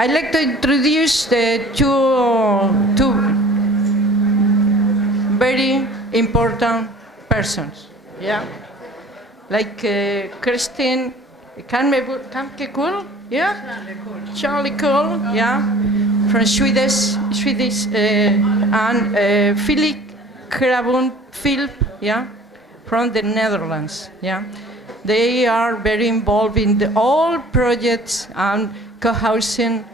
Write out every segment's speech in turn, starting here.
I'd like to introduce the two very important persons, yeah? Like Kristin Kamkekull, yeah? Charlie Kull, yeah? From Swedish, and Philip Krabben Philp, yeah? From the Netherlands, yeah? They are very involved in all projects and co-housing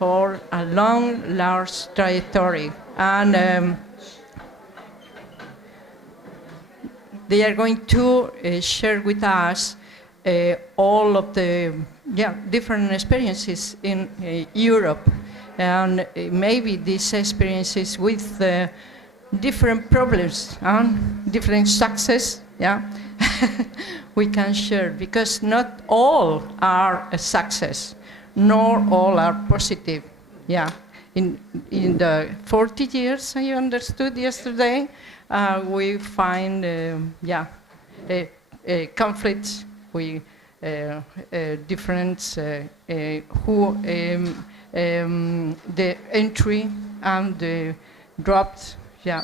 for a long, large trajectory. And they are going to share with us all of the different experiences in Europe, and maybe these experiences with different problems and different success, yeah, we can share, because not all are a success, nor all are positive, yeah. In the 40 years, I understood yesterday, we find conflicts, we difference who the entry and the dropped, yeah,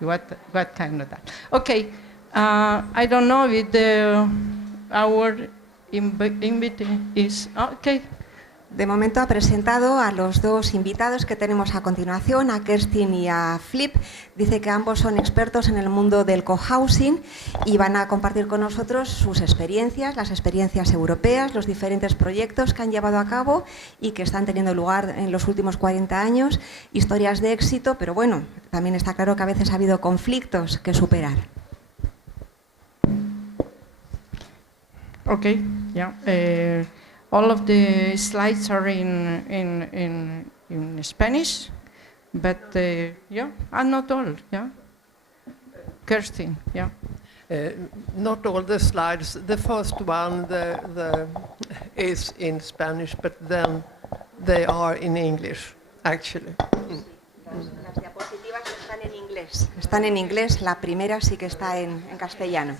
what kind of that. Okay, I don't know if our invitee is okay. De momento ha presentado a los dos invitados que tenemos a continuación, a Kerstin y a Flip. Dice que ambos son expertos en el mundo del cohousing y van a compartir con nosotros sus experiencias, las experiencias europeas, los diferentes proyectos que han llevado a cabo y que están teniendo lugar en los últimos 40 años, historias de éxito, pero bueno, también está claro que a veces ha habido conflictos que superar. Okay, yeah. All of the slides are in Spanish, but not all, yeah. Kerstin, yeah. Not all the slides. The first one is in Spanish, but then they are in English, actually. Las diapositivas están en inglés. Están en inglés, la primera sí que está en castellano.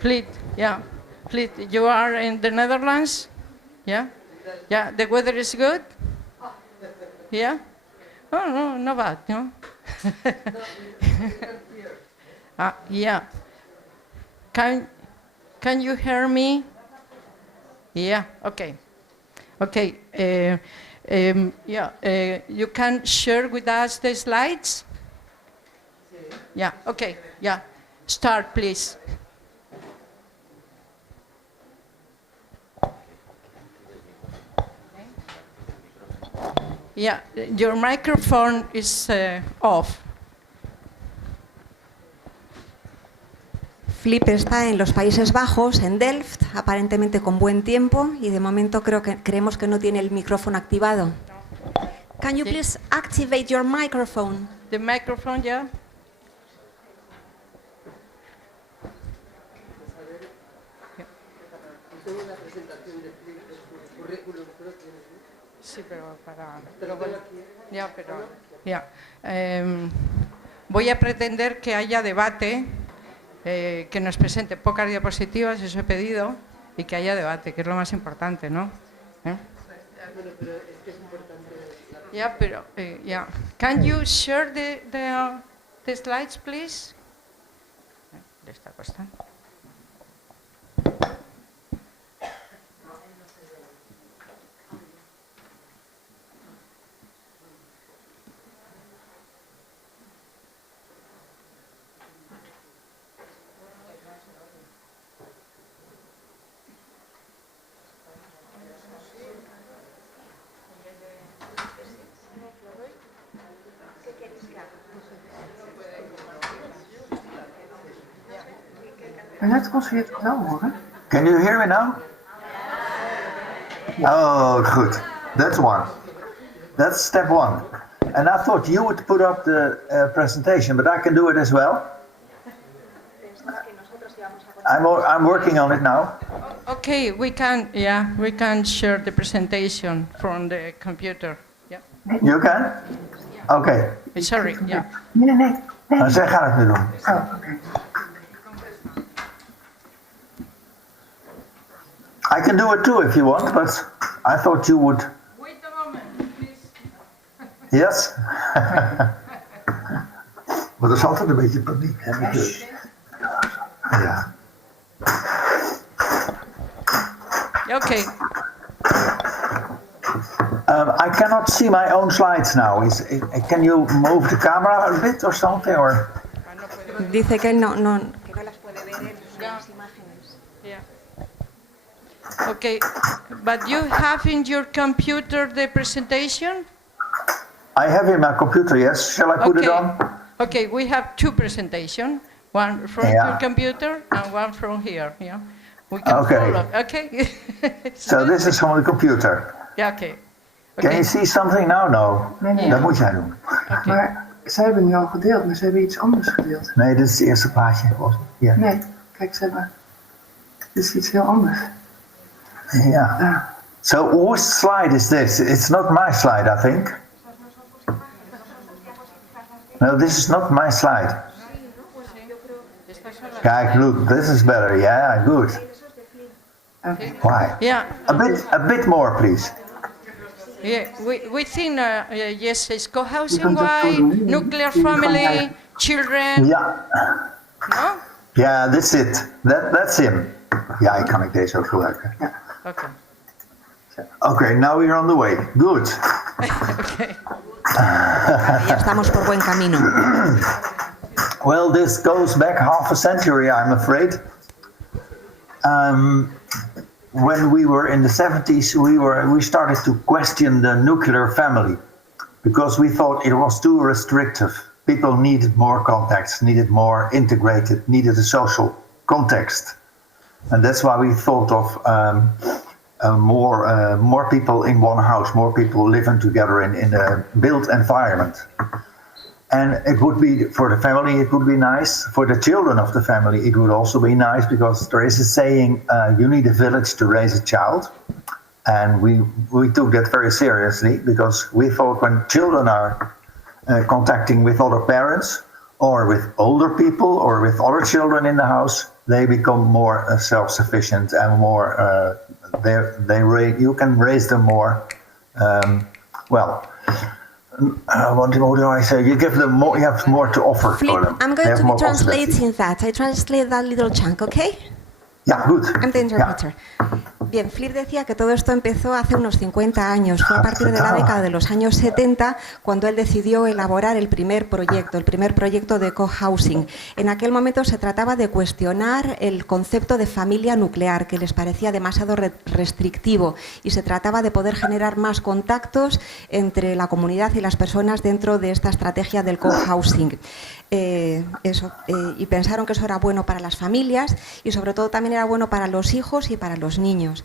Please, yeah. Please, you are in the Netherlands? Yeah? Yeah, the weather is good? Yeah? Oh, no, not bad, no? Yeah. Can you hear me? Yeah, okay. Okay, you can share with us the slides? Yeah, okay, yeah. Start, please. Yeah, your microphone is off. Flip está en los Países Bajos, en Delft, aparentemente con buen tiempo, y de momento creemos que no tiene el micrófono activado. Can you please activate your microphone? The microphone, yeah. Sí, pero voy a pretender que haya debate, que nos presente pocas diapositivas, eso he pedido, y que haya debate, que es lo más importante, ¿no? Can you share the slides, please? Le está costando. Can you hear me now? Oh, good. That's one. That's step one. And I thought you would put up the presentation, but I can do it as well. I'm working on it now. Okay, we can share the presentation from the computer. Yeah. You can? Okay. Sorry, yeah. Nee. Zij gaat het nu doen. Oh, okay. I can do it too if you want, but I thought you would. Wait a moment, please. Yes? Maar er is altijd een beetje paniek. Hè? Ja. Okay. I cannot see my own slides now. Can you move the camera a bit or something? Or? Dice que no las puede ver él, las imágenes. Yeah. Okay, but you have in your computer the presentation? I have in my computer, yes. Shall I put it on? Okay, we have two presentations, one from your computer and one from here. Yeah, we can follow. Okay. So this is from the computer. Yeah, okay. Can you see something now? No. Nee. Dat moet jij doen. Okay. Maar zij hebben nu al gedeeld, maar ze hebben iets anders gedeeld. Nee, dit is het eerste plaatje. Ja. Nee, kijk, ze hebben... Dit is iets heel anders. Ja. So whose slide is this? It's not my slide, I think. No, this is not my slide. Kijk, look, this is better. Yeah, good. Okay. Why? Yeah. A bit more, please. Yeah, we think yes, it's co-housing You can just wife, go to the- nuclear you can family, have- children. Ja. No? Ja, that's it. That's him. Ja, ik kan deze ook gebruiken. Okay. Okay, now we're on the way. Good. Okay. Ya estamos por buen camino. Well, this goes back half a century, I'm afraid. When we were in the 70s, we started to question the nuclear family because we thought it was too restrictive. People needed more contacts, needed more integrated, needed a social context. And that's why we thought of more people in one house, more people living together in a built environment. And it would be, for the family, it would be nice. For the children of the family, it would also be nice because there is a saying, you need a village to raise a child. And we took that very seriously because we thought when children are contacting with other parents or with older people or with other children in the house, they become more self-sufficient and more, you can raise them more, what do I say? You give them more. You have more to offer for Flip, them. I'm They going have to more be possibilities. translating that. I translate that little chunk, okay? Yeah, good. I'm the Yeah. interpreter. Bien, Flip decía que todo esto empezó hace unos 50 años. Fue a partir de la década de los años 70 cuando él decidió elaborar el primer proyecto de cohousing. En aquel momento se trataba de cuestionar el concepto de familia nuclear, que les parecía demasiado restrictivo, y se trataba de poder generar más contactos entre la comunidad y las personas dentro de esta estrategia del cohousing. Y pensaron que eso era bueno para las familias y sobre todo también era bueno para los hijos y para los niños.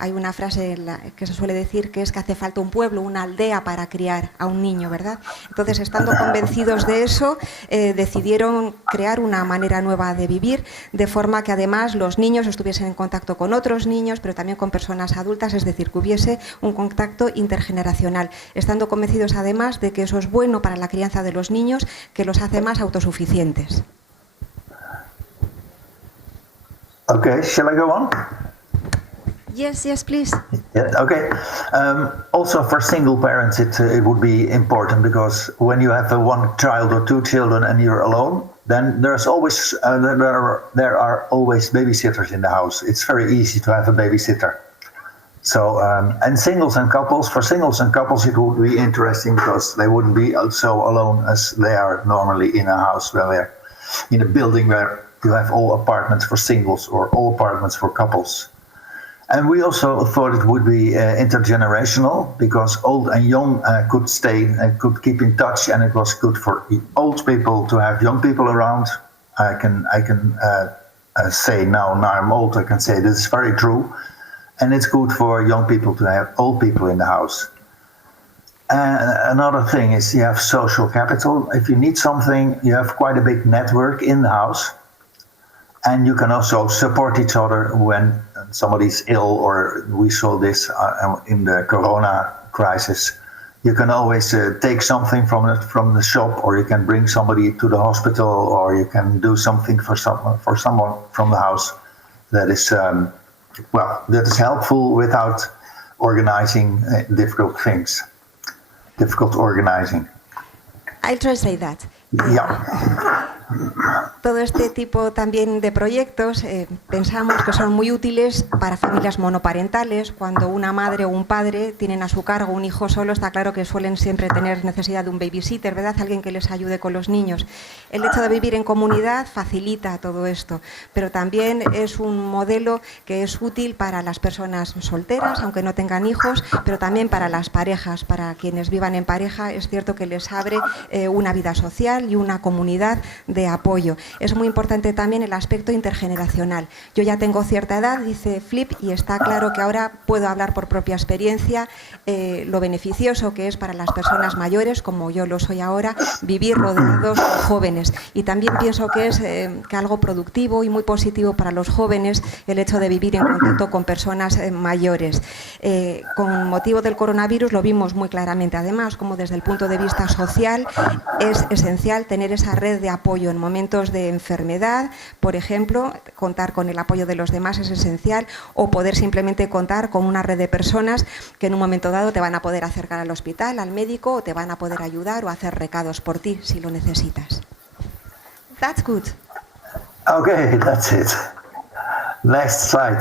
Hay una frase que se suele decir que es que hace falta un pueblo, una aldea para criar a un niño, ¿verdad? Entonces, estando convencidos de eso, decidieron crear una manera nueva de vivir, de forma que además los niños estuviesen en contacto con otros niños, pero también con personas adultas, es decir, que hubiese un contacto intergeneracional, estando convencidos además de que eso es bueno para la crianza de los niños, que los hace más autosuficientes. Okay, shall I go on? Yes, please. Yeah, okay. Also for single parents, it would be important because when you have one child or two children and you're alone, then there's always there are always babysitters in the house. It's very easy to have a babysitter. So and singles and couples, for singles and couples, it would be interesting because they wouldn't be so alone as they are normally in a house where they're in a building where you have all apartments for singles or all apartments for couples. And we also thought it would be intergenerational because old and young could stay and could keep in touch, and it was good for old people to have young people around. I can say now I'm old, I can say this is very true. And it's good for young people to have old people in the house. Another thing is you have social capital. If you need something, you have quite a big network in the house. And you can also support each other when somebody's ill, or we saw this in the Corona crisis. You can always take something from the shop, or you can bring somebody to the hospital, or you can do something for someone from the house that is well, that is helpful without organizing difficult things, difficult organizing. I'll translate that. Yeah. Todo este tipo también de proyectos pensamos que son muy útiles para familias monoparentales. Cuando una madre o un padre tienen a su cargo un hijo solo, está claro que suelen siempre tener necesidad de un babysitter, ¿verdad? Alguien que les ayude con los niños. El hecho de vivir en comunidad facilita todo esto, pero también es un modelo que es útil para las personas solteras, aunque no tengan hijos, pero también para las parejas, para quienes vivan en pareja. Es cierto que les abre una vida social y una comunidad de apoyo. Es muy importante también el aspecto intergeneracional. Yo ya tengo cierta edad, dice Flip, y está claro que ahora puedo hablar por propia experiencia lo beneficioso que es para las personas mayores, como yo lo soy ahora, vivir rodeados de jóvenes. Y también pienso que es que algo productivo y muy positivo para los jóvenes el hecho de vivir en contacto con personas mayores. Con motivo del coronavirus lo vimos muy claramente, además, como desde el punto de vista social es esencial tener esa red de apoyo en momentos de enfermedad, por ejemplo, contar con el apoyo de los demás es esencial, o poder simplemente contar con una red de personas que en un momento dado te van a poder acercar al hospital, al médico, o te van a poder ayudar o hacer recados por ti si lo necesitas. That's good. Okay, that's it. Next slide.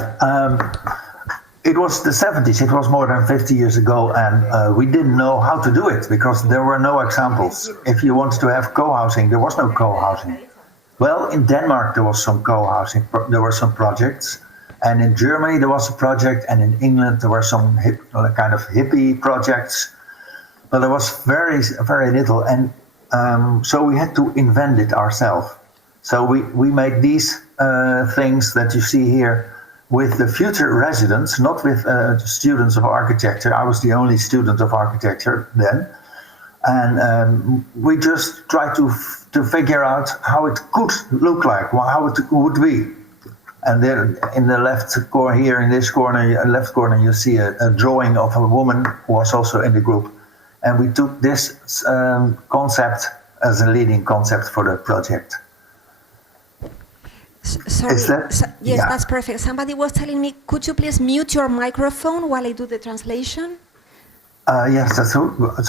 It was the 70s, it was more than 50 years ago, and we didn't know how to do it because there were no examples. If you wanted to have co-housing, there was no co-housing. Well, in Denmark there was some co-housing, there were some projects, and in Germany there was a project, and in England there were some kind of hippie projects, but there was very, very little, and so we had to invent it ourselves. So we made these things that you see here with the future residents, not with students of architecture. I was the only student of architecture then. And we just tried to figure out how it could look like, how it would be. And then in the left corner here, in this corner, left corner, you see a drawing of a woman who was also in the group. And we took this concept as a leading concept for the project. Sorry, yes, yeah. That's perfect. Somebody was telling me, could you please mute your microphone while I do the translation? Yes, that's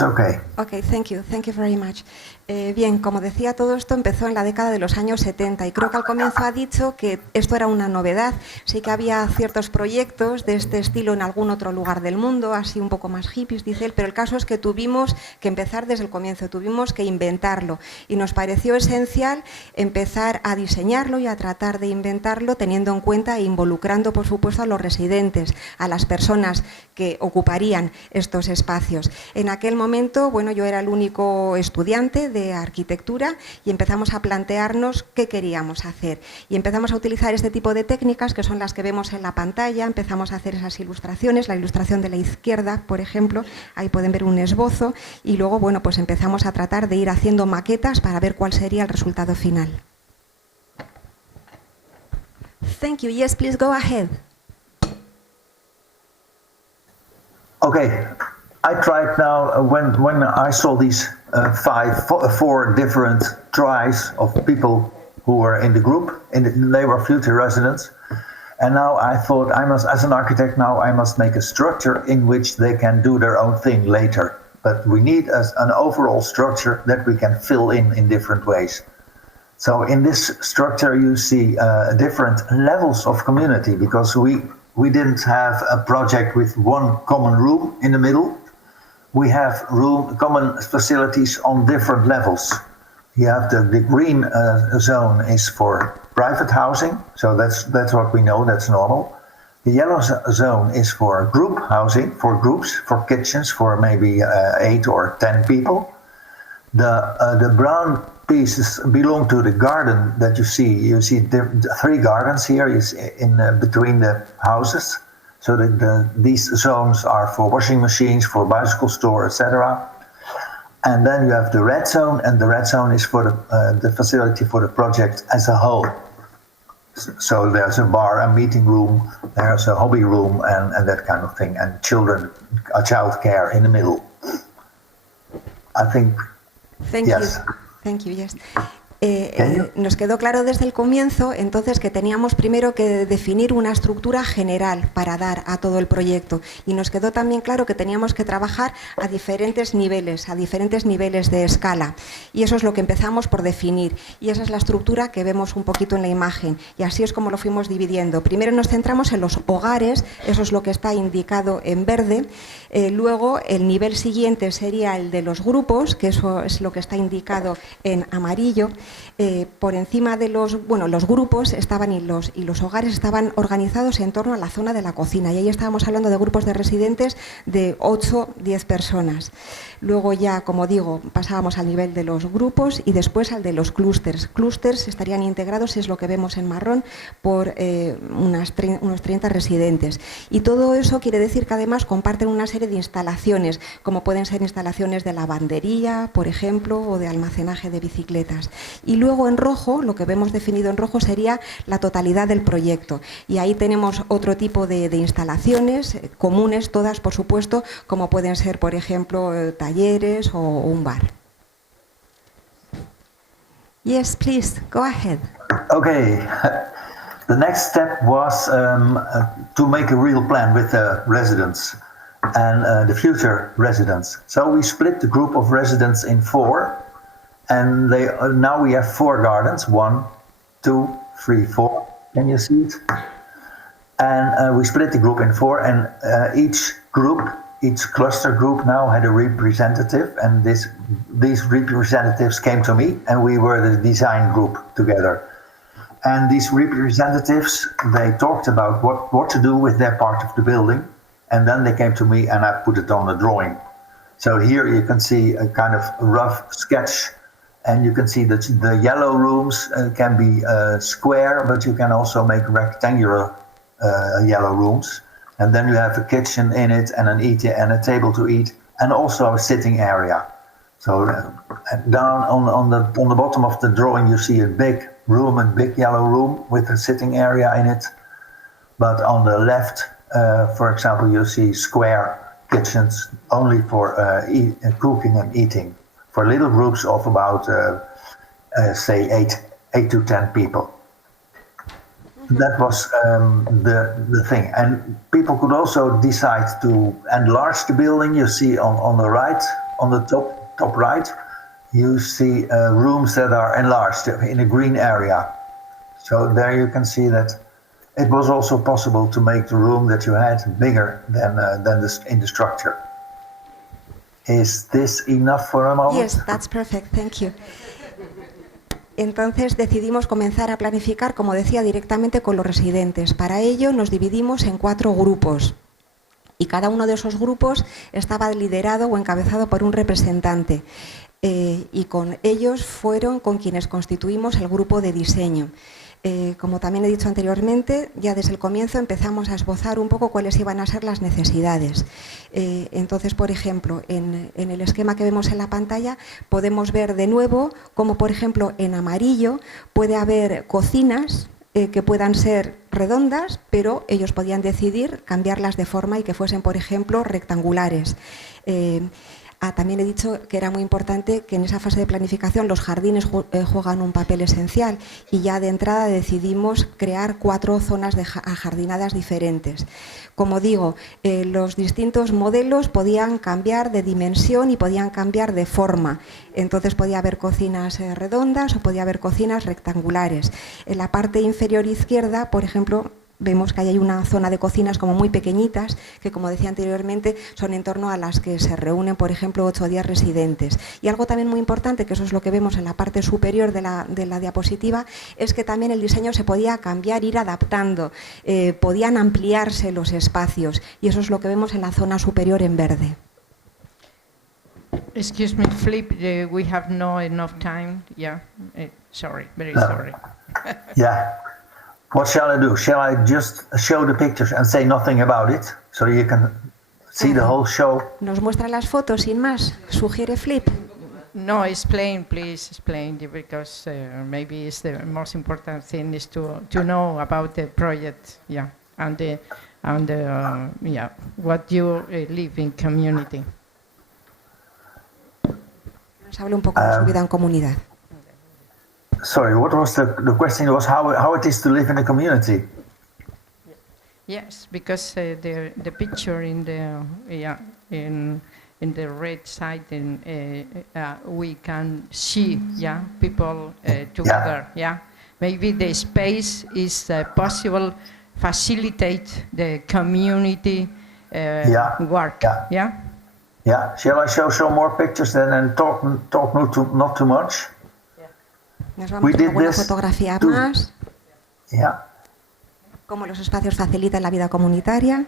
okay. Okay, thank you very much. Bien, como decía, todo esto empezó en la década de los años 70 y creo que al comienzo ha dicho que esto era una novedad. Sí que había ciertos proyectos de este estilo en algún otro lugar del mundo, así un poco más hippies, dice él, pero el caso es que tuvimos que empezar desde el comienzo, tuvimos que inventarlo y nos pareció esencial empezar a diseñarlo y a tratar de inventarlo teniendo en cuenta e involucrando, por supuesto, a los residentes, a las personas que ocuparían estos espacios. En aquel momento, bueno, yo era el único estudiante de arquitectura y empezamos a plantearnos qué queríamos hacer. Y empezamos a utilizar este tipo de técnicas que son las que vemos en la pantalla, empezamos a hacer esas ilustraciones, la ilustración de la izquierda, por ejemplo, ahí pueden ver un esbozo y luego, bueno, pues empezamos a tratar de ir haciendo maquetas para ver cuál sería el resultado final. Thank you. Yes, please go ahead. Okay. I tried now, when I saw these four different tries of people who were in the group, they were future residents, and now I thought as an architect now I must make a structure in which they can do their own thing later. But we need an overall structure that we can fill in different ways. So in this structure you see different levels of community, because we didn't have a project with one common room in the middle. We have common facilities on different levels. You have the green zone is for private housing, so that's what we know, that's normal. The yellow zone is for group housing, for groups, for kitchens, for maybe 8 or 10 people. The brown pieces belong to the garden that you see. You see 3 gardens here is in between the houses. So these zones are for washing machines, for bicycle store, etc. And then you have the red zone, and the red zone is for the facility for the project as a whole. So there's a bar, a meeting room, there's a hobby room, and that kind of thing, and child care in the middle. I think. Thank yes. you. Thank you, yes. Nos quedó claro desde el comienzo, entonces, que teníamos primero que definir una estructura general para dar a todo el proyecto, y nos quedó también claro que teníamos que trabajar a diferentes niveles de escala, y eso es lo que empezamos por definir, y esa es la estructura que vemos un poquito en la imagen, y así es como lo fuimos dividiendo. Primero nos centramos en los hogares, eso es lo que está indicado en verde. Luego el nivel siguiente sería el de los grupos, que eso es lo que está indicado en amarillo. Por encima de los grupos estaban y los hogares estaban organizados en torno a la zona de la cocina, y ahí estábamos hablando de grupos de residentes de 8-10 personas. Luego ya, como digo, pasábamos al nivel de los grupos y después al de los clústeres. Clústeres estarían integrados, es lo que vemos en marrón, por unos 30 residentes. Y todo eso quiere decir que además comparten una serie de instalaciones, como pueden ser instalaciones de lavandería, por ejemplo, o de almacenaje de bicicletas. Y luego en rojo, lo que vemos definido en rojo sería la totalidad del proyecto. Y ahí tenemos otro tipo de instalaciones, comunes todas, por supuesto, como pueden ser, por ejemplo, talleres o un bar. Yes, please, go ahead. Okay. The next step was to make a real plan with the residents and the future residents. So we split the group of residents in 4, and now we have 4 gardens, 1, 2, 3, 4. Can you see it? And we split the group in 4, and each cluster group now had a representative, and these representatives came to me, and we were the design group together. And these representatives, they talked about what to do with their part of the building, and then they came to me and I put it on a drawing. So here you can see a kind of rough sketch, and you can see that the yellow rooms can be square, but you can also make rectangular yellow rooms. And then you have a kitchen in it and a table to eat, and also a sitting area. So down on the bottom of the drawing you see a big room, a big yellow room with a sitting area in it. But on the left, for example, you see square kitchens only for cooking and eating, for little groups of about, say, 8 to 10 people. That was the thing. And people could also decide to enlarge the building. You see on the right, on the top right, you see rooms that are enlarged in a green area. So there you can see that it was also possible to make the room that you had bigger than this in the structure. Is this enough for a moment? Yes, that's perfect. Thank you. Entonces decidimos comenzar a planificar, como decía, directamente con los residentes. Para ello nos dividimos en 4 grupos. Y cada uno de esos grupos estaba liderado o encabezado por un representante. Y con ellos fueron con quienes constituimos el grupo de diseño. Como también he dicho anteriormente, ya desde el comienzo empezamos a esbozar un poco cuáles iban a ser las necesidades. Entonces, por ejemplo, en el esquema que vemos en la pantalla podemos ver de nuevo cómo, por ejemplo, en amarillo puede haber cocinas que puedan ser redondas, pero ellos podían decidir cambiarlas de forma y que fuesen, por ejemplo, rectangulares. También he dicho que era muy importante que en esa fase de planificación los jardines juegan un papel esencial, y ya de entrada decidimos crear 4 zonas de ajardinadas diferentes. Como digo, los distintos modelos podían cambiar de dimensión y podían cambiar de forma. Entonces podía haber cocinas redondas o podía haber cocinas rectangulares. En la parte inferior izquierda, por ejemplo, vemos que hay una zona de cocinas como muy pequeñitas, que, como decía anteriormente, son en torno a las que se reúnen, por ejemplo, 8 o 10 residentes. Y algo también muy importante, que eso es lo que vemos en la parte superior de la diapositiva, es que también el diseño se podía cambiar, ir adaptando, podían ampliarse los espacios, y eso es lo que vemos en la zona superior en verde. Excuse me, Flip, we have no enough time. Yeah, sorry, very sorry. Yeah. What shall I do? Shall I just show the pictures and say nothing about it, so you can see the whole show? ¿Nos muestra las fotos sin más? ¿Sugiere Flip? No, explain, please explain, because maybe it's the most important thing is to know about the project, yeah, and yeah, what you live in community. Nos habla un poco de su vida en comunidad. Sorry, what was the question? Was how it is to live in a community? Yes, because the picture in the in the red side, we can see people together. Yeah, maybe the space is possible facilitate the community work. Yeah. Yeah. Shall I show some more pictures then and talk not too much? Nos vamos a alguna fotografía más. Yeah. Cómo los espacios facilitan la vida comunitaria.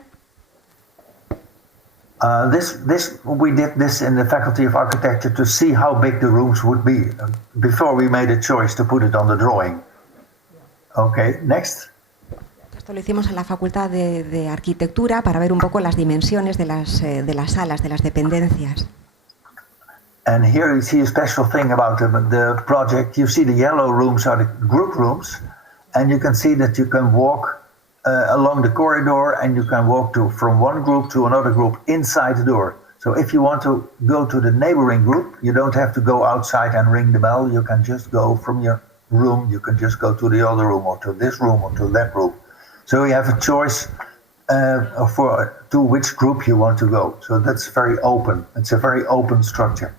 We did this in the Faculty of Architecture to see how big the rooms would be before we made a choice to put it on the drawing. Okay, next. Esto lo hicimos en la Facultad de Arquitectura para ver un poco las dimensiones de las salas, de las dependencias. And here you see a special thing about the project. You see the yellow rooms are the group rooms, and you can see that you can walk along the corridor, and you can walk from one group to another group inside the door. So if you want to go to the neighboring group, you don't have to go outside and ring the bell. You can just go from your room. You can just go to the other room, or to this room, or to that room. So you have a choice to which group you want to go. So that's very open. It's a very open structure.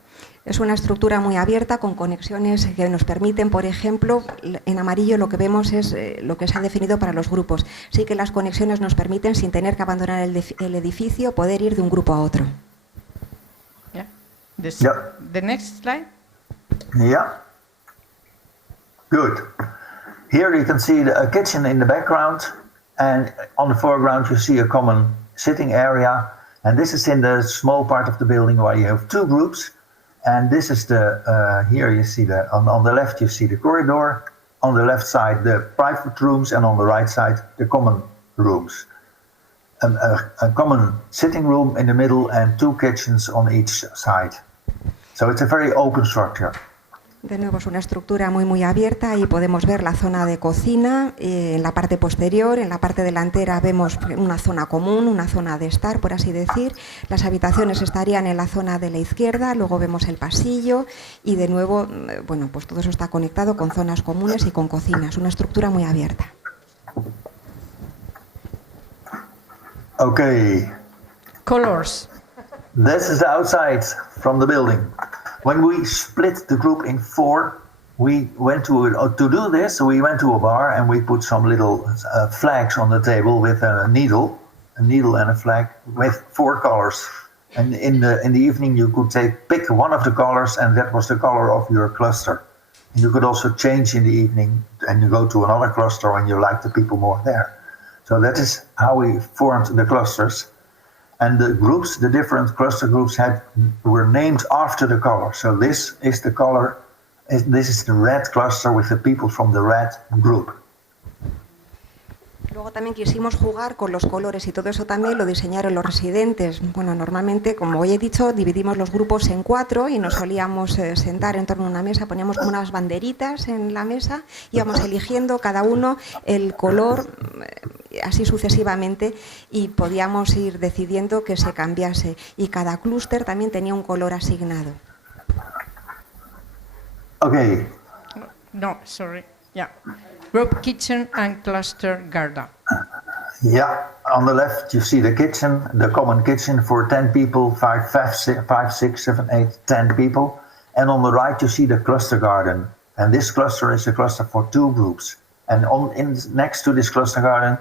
Es una estructura muy abierta con conexiones que nos permiten, por ejemplo, en amarillo lo que vemos es lo que se ha definido para los grupos. Sí que las conexiones nos permiten, sin tener que abandonar el edificio, poder ir de un grupo a otro. The next slide. Yeah. Good. Here you can see a kitchen in the background, and on the foreground you see a common sitting area. And this is in the small part of the building where you have two groups. And this is here you see on the left you see the corridor, on the left side the private rooms, and on the right side the common rooms. A common sitting room in the middle and two kitchens on each side. So it's a very open structure. De nuevo es una estructura muy abierta y podemos ver la zona de cocina en la parte posterior. En la parte delantera vemos una zona común, una zona de estar, por así decir. Las habitaciones estarían en la zona de la izquierda, luego vemos el pasillo y de nuevo, bueno, pues todo eso está conectado con zonas comunes y con cocinas. Una estructura muy abierta. Okay. Colors. This is the outside from the building. When we split the group in four, we went to do this. We went to a bar and we put some little flags on the table with a needle and a flag with 4 colors. And in the evening, you could pick one of the colors, and that was the color of your cluster. And you could also change in the evening, and you go to another cluster when you like the people more there. So that is how we formed the clusters. And the groups, the different cluster groups were named after the color. So this is the color, this is the red cluster with the people from the red group. Luego también quisimos jugar con los colores y todo eso también lo diseñaron los residentes. Bueno, normalmente, como hoy he dicho, dividimos los grupos en 4 y nos solíamos sentar en torno a una mesa, poníamos como unas banderitas en la mesa, íbamos eligiendo cada uno el color, así sucesivamente, y podíamos ir decidiendo que se cambiase. Y cada clúster también tenía un color asignado. Okay. No, sorry. Yeah. Group kitchen and cluster garden. Yeah, on the left you see the kitchen, the common kitchen for 10 people, 5, 6, 7, 8, 10 people. And on the right you see the cluster garden. And this cluster is a cluster for 2 groups. And next to this cluster garden,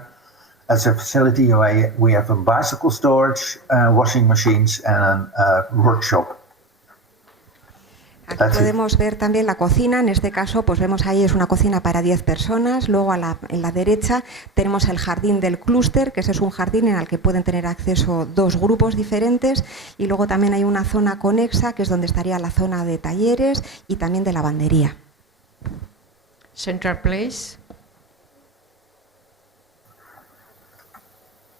as a facility, we have a bicycle storage, washing machines, and a workshop. Aquí podemos ver también la cocina. En este caso, pues vemos ahí es una cocina para 10 personas. Luego en la derecha tenemos el jardín del clúster, que ese es un jardín en el que pueden tener acceso 2 grupos diferentes. Y luego también hay una zona conexa, que es donde estaría la zona de talleres y también de lavandería. Central place.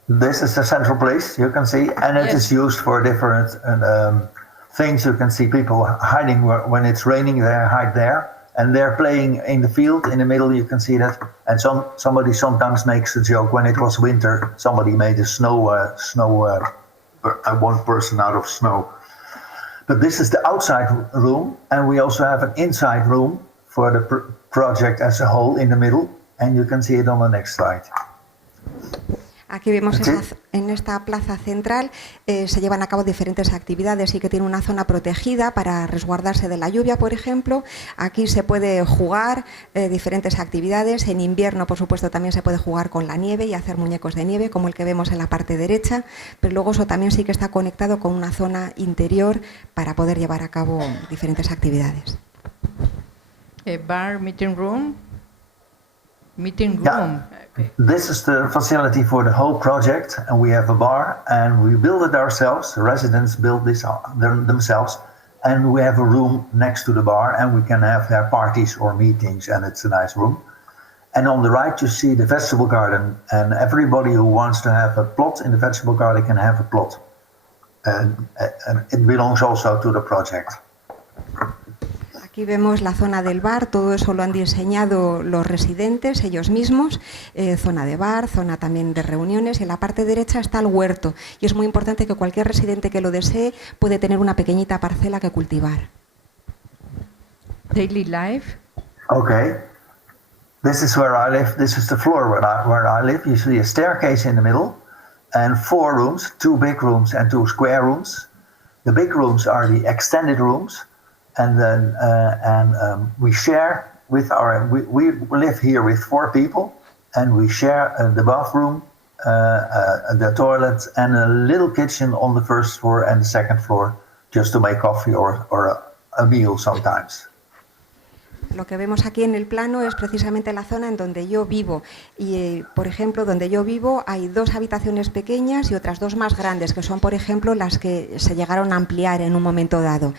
This is the central place, you can see, and it is used for different things. You can see people hiding when it's raining, they hide there, and they're playing in the field in the middle. You can see that, and somebody sometimes makes a joke when it was winter. Somebody made a one person out of snow. But this is the outside room, and we also have an inside room for the project as a whole in the middle, and you can see it on the next slide. Aquí vemos Sí. en esta plaza central se llevan a cabo diferentes actividades y que tiene una zona protegida para resguardarse de la lluvia, por ejemplo. Aquí se puede jugar diferentes actividades. En invierno, por supuesto, también se puede jugar con la nieve y hacer muñecos de nieve, como el que vemos en la parte derecha. Pero luego eso también sí que está conectado con una zona interior para poder llevar a cabo diferentes actividades. Bar, meeting room. Meeting Yeah. room. This is the facility for the whole project, and we have a bar, and we build it ourselves. The residents build this themselves, and we have a room next to the bar, and we can have their parties or meetings, and it's a nice room. And on the right, you see the vegetable garden, and everybody who wants to have a plot in the vegetable garden can have a plot. And it belongs also to the project. Aquí vemos la zona del bar, todo eso lo han diseñado los residentes, ellos mismos, zona de bar, zona también de reuniones, y en la parte derecha está el huerto. Y es muy importante que cualquier residente que lo desee puede tener una pequeñita parcela que cultivar. Daily life. Okay. This is where I live. This is the floor where I live. You see a staircase in the middle, and 4 rooms, 2 big rooms and 2 square rooms. The big rooms are the extended rooms. And then we share with we live here with 4 people, and we share the bathroom, the toilet, and a little kitchen on the first floor and the second floor, just to make coffee or a meal sometimes. Lo que vemos aquí en el plano es precisamente la zona en donde yo vivo. Y, por ejemplo, donde yo vivo hay 2 habitaciones pequeñas y otras 2 más grandes, que son, por ejemplo, las que se llegaron a ampliar en un momento dado.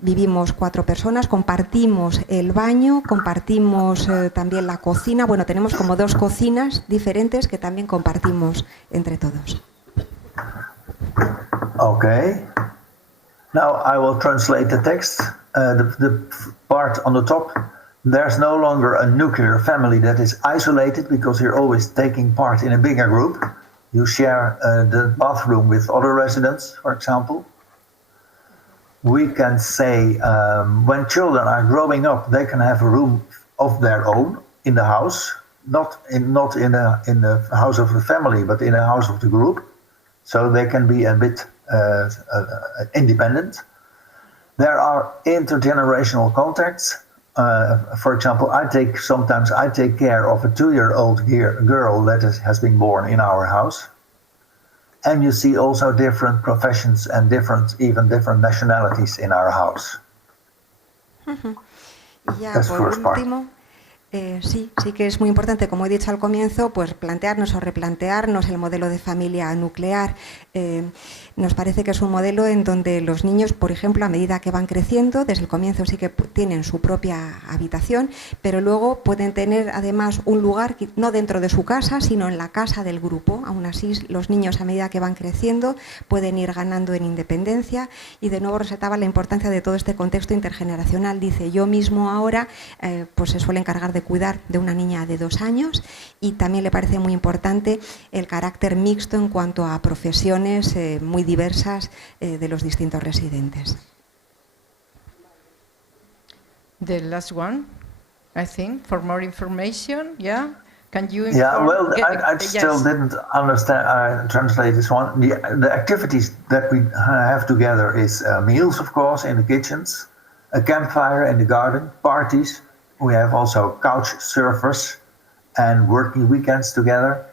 Vivimos 4 personas, compartimos el baño, compartimos también la cocina. Bueno, tenemos como 2 cocinas diferentes que también compartimos entre todos. Okay. Now I will translate the text. The part on the top, there's no longer a nuclear family that is isolated because you're always taking part in a bigger group. You share the bathroom with other residents, for example. We can say when children are growing up, they can have a room of their own in the house, not in the house of the family, but in the house of the group. So they can be a bit independent. There are intergenerational contacts. For example, sometimes I take care of a 2-year-old girl that has been born in our house. And you see also different professions and even different nationalities in our house. Y ya That's por first part. último, sí que es muy importante, como he dicho al comienzo, pues plantearnos o replantearnos el modelo de familia nuclear. Nos parece que es un modelo en donde los niños, por ejemplo, a medida que van creciendo, desde el comienzo sí que tienen su propia habitación, pero luego pueden tener además un lugar, no dentro de su casa, sino en la casa del grupo. Aún así, los niños a medida que van creciendo pueden ir ganando en independencia, y de nuevo resaltaba la importancia de todo este contexto intergeneracional. Dice, yo mismo ahora pues se suele encargar de cuidar de una niña de 2 años, y también le parece muy importante el carácter mixto en cuanto a profesiones muy diversas de los distintos residentes. The last one, I think, for more information, yeah? Can you inform? Yeah, well, I yes. still didn't understand, translate this one. The activities that we have together is meals, of course, in the kitchens, a campfire in the garden, parties. We have also couch surfers and working weekends together.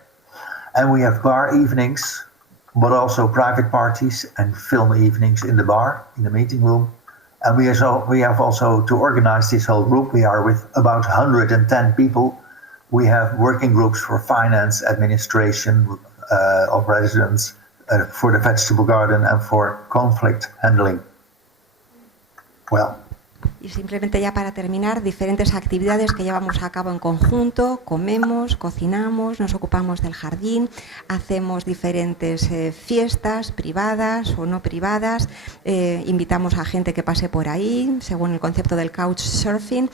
And we have bar evenings, but also private parties and film evenings in the bar, in the meeting room. And we have also, to organize this whole group, we are with about 110 people. We have working groups for finance, administration of residents, for the vegetable garden and for conflict handling. Well. Y simplemente ya para terminar, diferentes actividades que llevamos a cabo en conjunto: comemos, cocinamos, nos ocupamos del jardín, hacemos diferentes fiestas privadas o no privadas, invitamos a gente que pase por ahí, según el concepto del couchsurfing,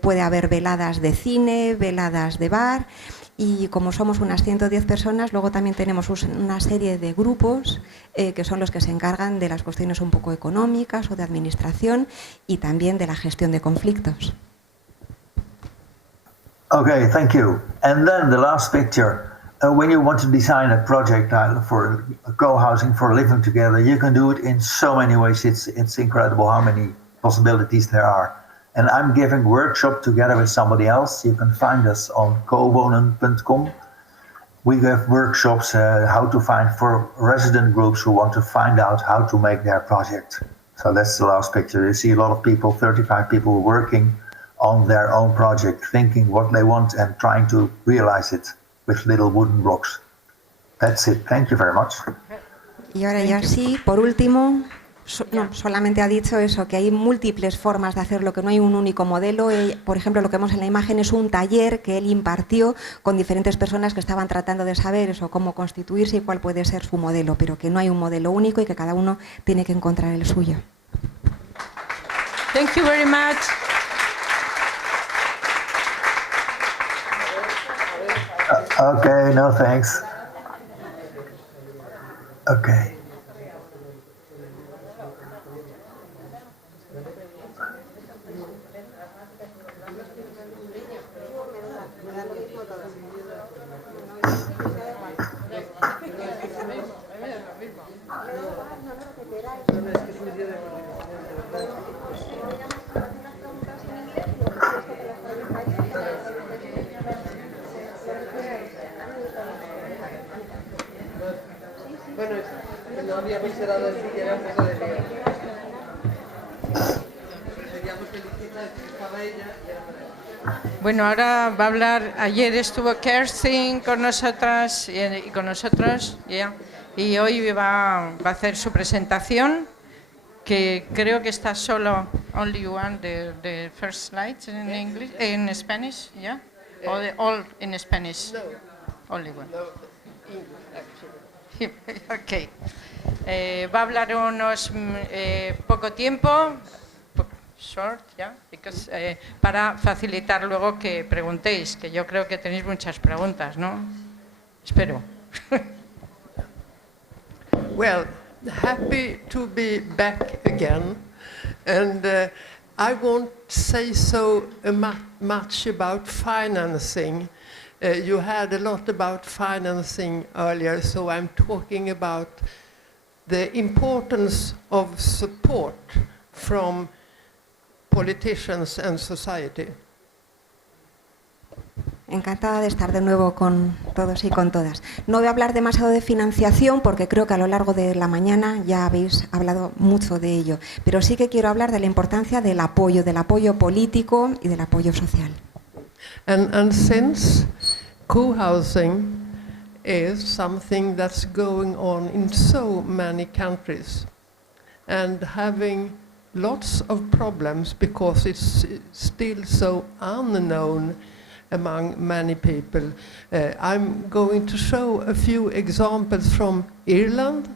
puede haber veladas de cine, veladas de bar. Y como somos unas 110 personas, luego también tenemos una serie de grupos que son los que se encargan de las cuestiones un poco económicas o de administración, y también de la gestión de conflictos. Okay, thank you. And then the last picture. When you want to design a project for co-housing, for living together, you can do it in so many ways. It's incredible how many possibilities there are. And I'm giving workshop together with somebody else. You can find us on cowonen.com. We give workshops how to find for resident groups who want to find out how to make their project. So that's the last picture. You see a lot of people, 35 people working on their own project, thinking what they want and trying to realize it with little wooden blocks. That's it. Thank you very much. Y ahora ya sí, por último, solamente ha dicho eso, que hay múltiples formas de hacerlo, que no hay un único modelo. Por ejemplo, lo que vemos en la imagen es un taller que él impartió con diferentes personas que estaban tratando de saber eso, cómo constituirse y cuál puede ser su modelo, pero que no hay un modelo único y que cada uno tiene que encontrar el suyo. Thank you very much. Okay, no thanks. Okay. Bueno, ahora va a hablar, ayer estuvo Kerstin con nosotras y con nosotros, y hoy va a hacer su presentación, que creo que está solo, only one, the first slides in English, in Spanish, yeah? All in Spanish? No. Only one. No, English, actually. Okay. Va a hablar unos poco tiempo, short, yeah, because, para facilitar luego que preguntéis, que yo creo que tenéis muchas preguntas, ¿no? Espero. Well, happy to be back again, and I won't say so much about financing. You had a lot about financing earlier, so I'm talking about the importance of support from politicians and society. Encantada de estar de nuevo con todos y con todas. No voy a hablar demasiado de financiación porque creo que a lo largo de la mañana ya habéis hablado mucho de ello, pero sí que quiero hablar de la importancia del apoyo político y del apoyo social. And since co-housing is something that's going on in so many countries and having lots of problems because it's still so unknown among many people. I'm going to show a few examples from Ireland,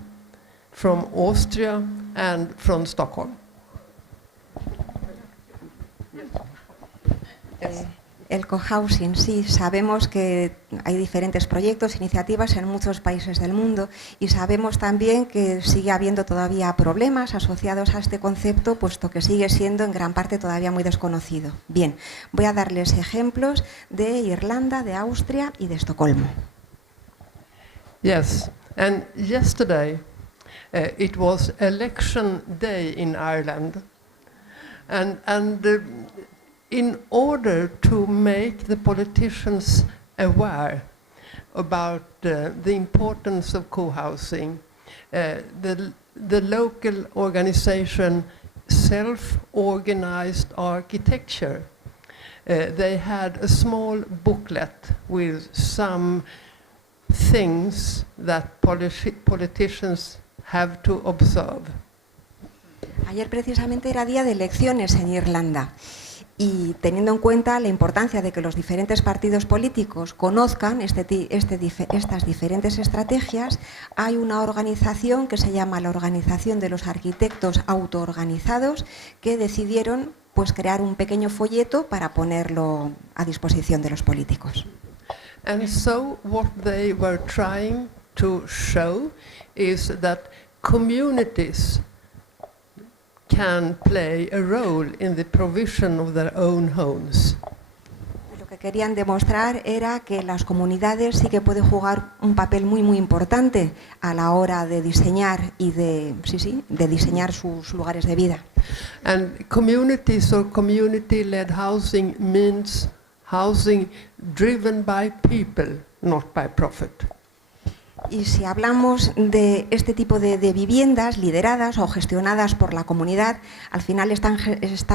from Austria, and from Stockholm. El cohousing, sí, sabemos que hay diferentes proyectos, iniciativas en muchos países del mundo y sabemos también que sigue habiendo todavía problemas asociados a este concepto, puesto que sigue siendo en gran parte todavía muy desconocido. Bien, voy a darles ejemplos de Irlanda, de Austria y de Estocolmo. Yes, and yesterday it was election day in Ireland, and in order to make the politicians aware about the importance of co-housing, the local organization Self-Organized Architecture, they had a small booklet with some things that politicians have to observe. Ayer precisamente era día de elecciones en Irlanda. Y teniendo en cuenta la importancia de que los diferentes partidos políticos conozcan estas diferentes estrategias, hay una organización que se llama la Organización de los Arquitectos Autoorganizados que decidieron pues, crear un pequeño folleto para ponerlo a disposición de los políticos. And so what they were trying to show is that communities can play a role in the provision of their own homes. querían demostrar era que las comunidades sí que pueden jugar un papel muy muy importante a la hora de diseñar y de diseñar sus lugares de vida. And communities or community-led housing means housing driven by people, not by profit. Y si hablamos de este tipo de viviendas lideradas o gestionadas por la comunidad, al final están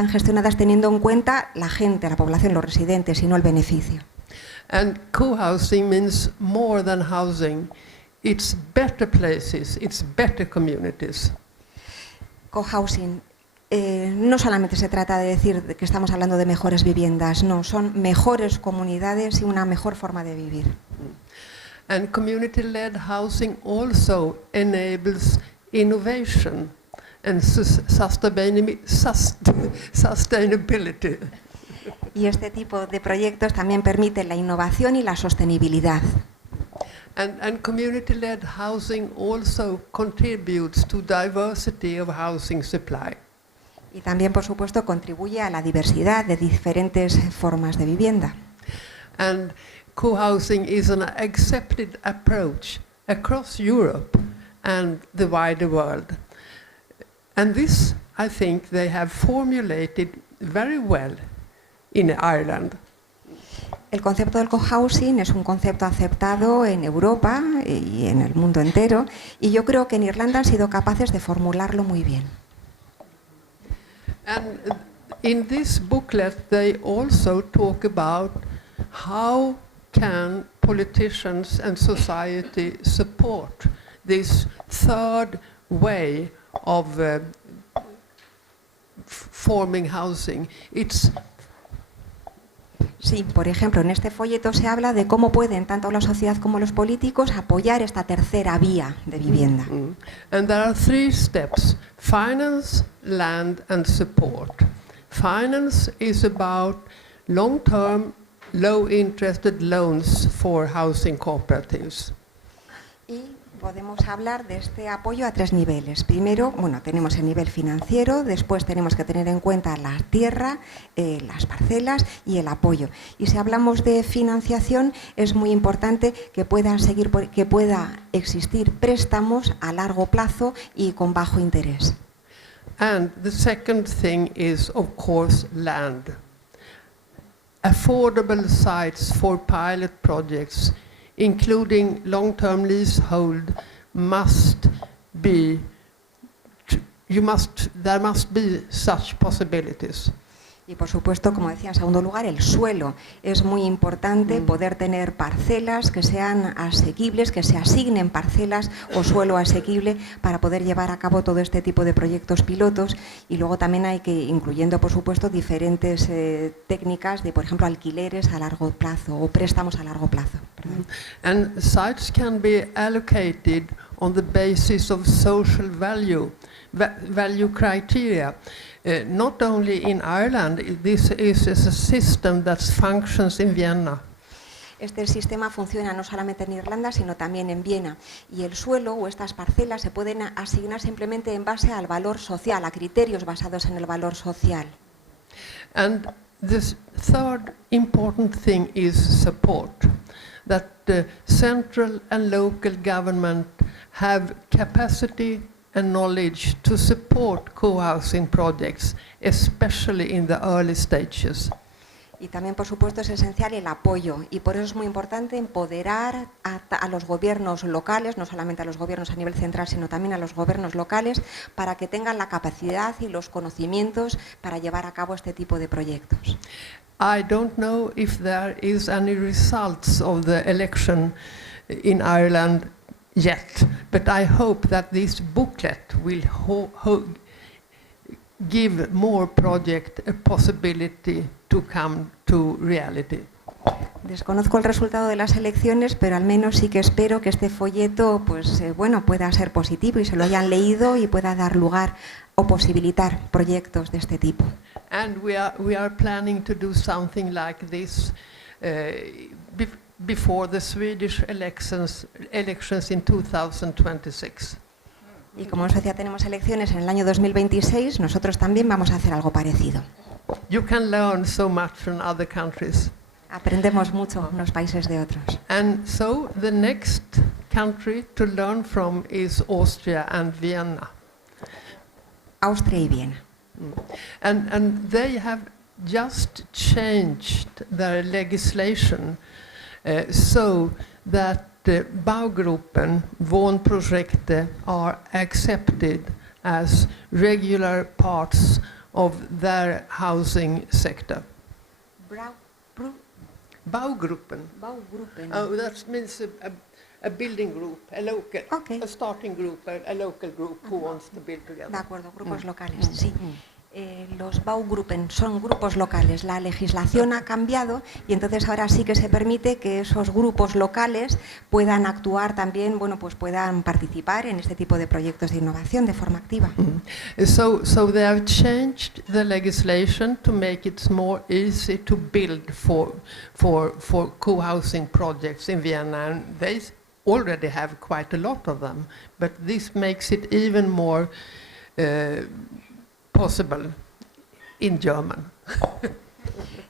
gestionadas teniendo en cuenta la gente, la población, los residentes y no el beneficio. And co-housing means more than housing. It's better places, it's better communities. Cohousing no solamente se trata de decir que estamos hablando de mejores viviendas, no, son mejores comunidades y una mejor forma de vivir. And community-led housing also enables innovation and sustainability. Y este tipo de proyectos también permiten la innovación y la sostenibilidad. And community-led housing also contributes to diversity of housing supply. Y también, por supuesto, contribuye a la diversidad de diferentes formas de vivienda. And co-housing is an accepted approach across Europe and the wider world. And this, I think, they have formulated very well in Ireland. El concepto del cohousing es un concepto aceptado en Europa y en el mundo entero, y yo creo que en Irlanda han sido capaces de formularlo muy bien. And in this booklet they also talk about how can politicians and society support this third way of forming housing. Sí, por ejemplo, en este folleto se habla de cómo pueden tanto la sociedad como los políticos apoyar esta tercera vía de vivienda. And there are 3 steps: finance, land and support. Finance is about long-term, low-interested loans for housing cooperatives. Y podemos hablar de este apoyo a 3 niveles. Primero, tenemos el nivel financiero, después tenemos que tener en cuenta la tierra, las parcelas y el apoyo. Y si hablamos de financiación, es muy importante que pueda existir préstamos a largo plazo y con bajo interés. And the second thing is, of course, land. Affordable sites for pilot projects, including long-term leasehold, there must be such possibilities. Y por supuesto, como decía, en segundo lugar, el suelo. Es muy importante poder tener parcelas que sean asequibles, que se asignen parcelas o suelo asequible para poder llevar a cabo todo este tipo de proyectos pilotos. Y luego también hay que, incluyendo por supuesto, diferentes técnicas de, por ejemplo, alquileres a largo plazo o préstamos a largo plazo. And sites can be allocated on the basis of social value criteria. Not only in Ireland, this is a system that functions in Vienna. Este sistema funciona no solamente en Irlanda, sino también en Viena. Y el suelo o estas parcelas se pueden asignar simplemente en base al valor social, a criterios basados en el valor social. And this third important thing is support. That the central and local government have capacity and knowledge to support co-housing projects, especially in the early stages. Y también, por supuesto, es esencial el apoyo, y por eso es muy importante empoderar a los gobiernos locales, no solamente a los gobiernos a nivel central, sino también a los gobiernos locales, para que tengan la capacidad y los conocimientos para llevar a cabo este tipo de proyectos. I don't know if there is any results of the election in Ireland yet, but I hope that this booklet will give more projects a possibility to come to reality. Desconozco el resultado de las elecciones, pero al menos sí que espero que este folleto pueda ser positivo y se lo hayan leído y pueda dar lugar o posibilitar proyectos de este tipo. And we are planning to do something like this before the Swedish elections in 2026. Y como en Suecia tenemos elecciones en el año 2026, nosotros también vamos a hacer algo parecido. You can learn so much from other countries. Aprendemos mucho unos países de otros. And so the next country to learn from is Austria and Vienna. Austria y Viena. And they have just changed their legislation so that Baugruppen, Wohnprojekte are accepted as regular parts of their housing sector. Baugruppen. Oh, that means a building group, a local, Okay. a starting group, a local group who wants to build together. De acuerdo, grupos locales, sí. Los Baugruppen son grupos locales. La legislación ha cambiado y entonces ahora sí que se permite que esos grupos locales puedan actuar también, bueno, pues puedan participar en este tipo de proyectos de innovación de forma activa. So they have changed the legislation to make it more easy to build for co-housing projects in Vienna, and they already have quite a lot of them, but this makes it even more possible in German.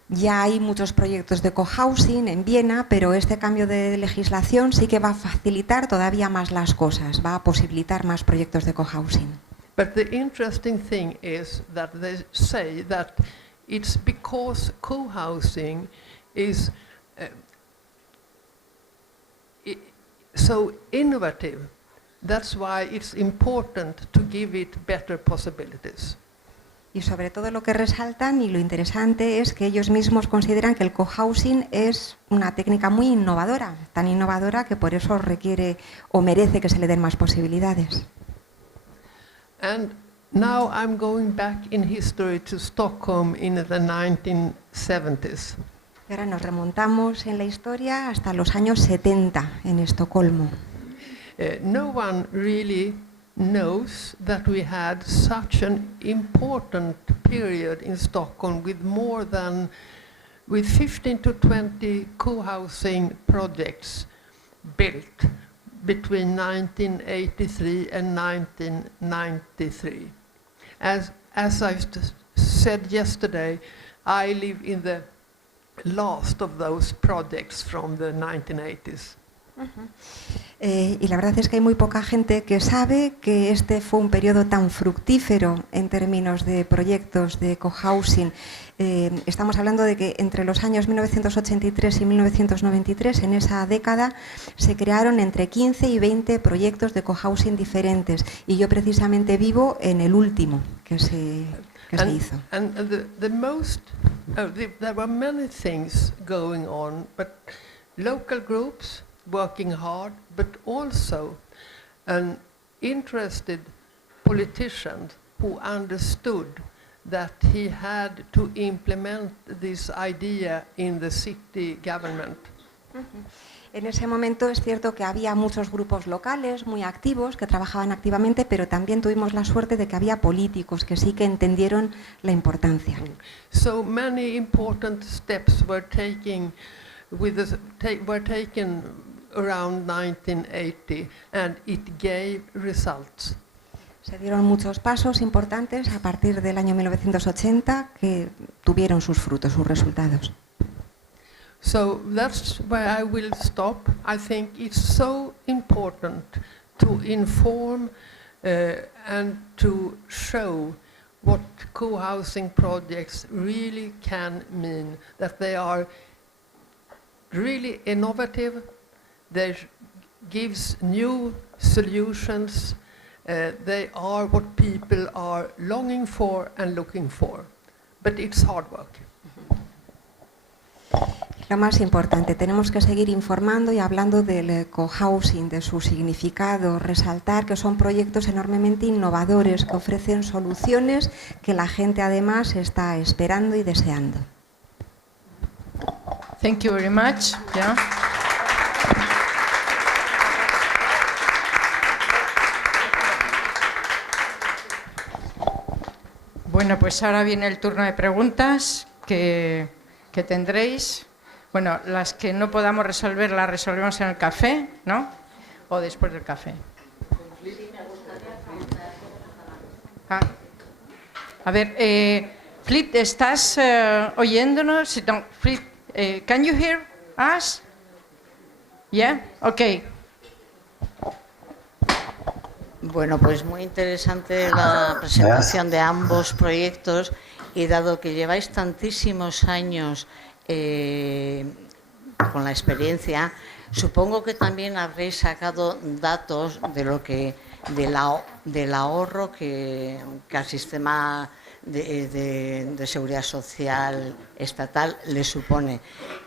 Ya hay muchos proyectos de cohousing en Viena, pero este cambio de legislación sí que va a facilitar todavía más las cosas, va a posibilitar más proyectos de cohousing. But the interesting thing is that they say that it's because co-housing is so innovative. That's why it's important to give it better possibilities. Y sobre todo lo que resaltan y lo interesante es que ellos mismos consideran que el cohousing es una técnica muy innovadora, tan innovadora que por eso requiere o merece que se le den más posibilidades. And now I'm going back in history to Stockholm in the 1970s. Y ahora nos remontamos en la historia hasta los años 70 en Estocolmo. No one really knows that we had such an important period in Stockholm with 15 to 20 co-housing projects built between 1983 and 1993. As I said yesterday, I live in the last of those projects from the 1980s. Y la verdad es que hay muy poca gente que sabe que este fue un periodo tan fructífero en términos de proyectos de cohousing. Estamos hablando de que entre los años 1983 y 1993, en esa década, se crearon entre 15 y 20 proyectos de cohousing diferentes. Y yo precisamente vivo en el último que se hizo. There were many things going on, but local groups working hard, but also an interested politician who understood that he had to implement this idea in the city government. En ese momento es cierto que había muchos grupos locales muy activos que trabajaban activamente, pero también tuvimos la suerte de que había políticos que sí que entendieron la importancia. So many important steps were taken around 1980, and it gave results. Se dieron muchos pasos importantes a partir del año 1980 que tuvieron sus frutos, sus resultados. So that's where I will stop. I think it's so important to inform and to show what co-housing projects really can mean, that they are really innovative, they gives new solutions, they are what people are longing for and looking for, but it's hard work. Lo más importante, tenemos que seguir informando y hablando del cohousing, de su significado, resaltar que son proyectos enormemente innovadores, que ofrecen soluciones que la gente además está esperando y deseando. Thank you very much. Yeah. Bueno, pues ahora viene el turno de preguntas que tendréis. Bueno, las que no podamos resolver las resolvemos en el café, ¿no? O después del café. A ver, Flip, ¿estás oyéndonos? No, Flip, Can you hear us? Yeah? Okay. Bueno, pues muy interesante la presentación de ambos proyectos y dado que lleváis tantísimos años con la experiencia, supongo que también habréis sacado datos de del ahorro que al sistema de seguridad social estatal le supone.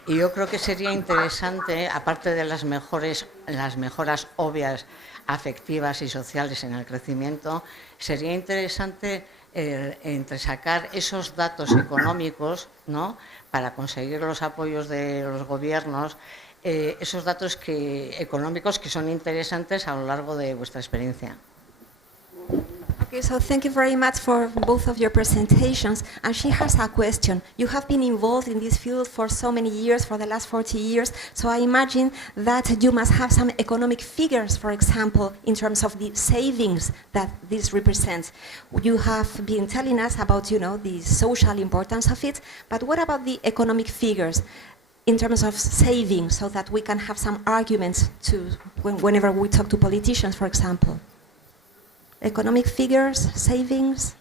Y yo creo que sería interesante, aparte de las mejoras obvias afectivas y sociales en el crecimiento, sería interesante entresacar esos datos económicos, ¿no?, para conseguir los apoyos de los gobiernos, esos datos económicos que son interesantes a lo largo de vuestra experiencia. Okay, so thank you very much for both of your presentations. And she has a question. You have been involved in this field for so many years, for the last 40 years, so I imagine that you must have some economic figures, for example, in terms of the savings that this represents. You have been telling us about, you know, the social importance of it, but what about the economic figures in terms of savings, so that we can have some arguments to whenever we talk to politicians, for example? Economic figures, savings?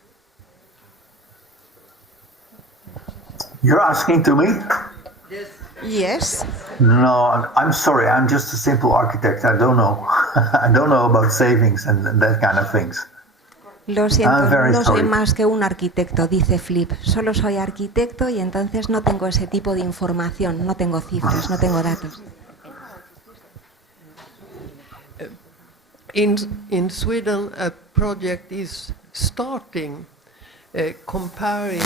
You're asking to me? Yes. No, I'm sorry. I'm just a simple architect. I don't know. I don't know about savings and that kind of things. Lo siento, very no soy sorry. más que un arquitecto, dice Flip. Solo soy arquitecto y entonces no tengo ese tipo de información, no tengo cifras, no tengo datos. In Sweden, a project is starting comparing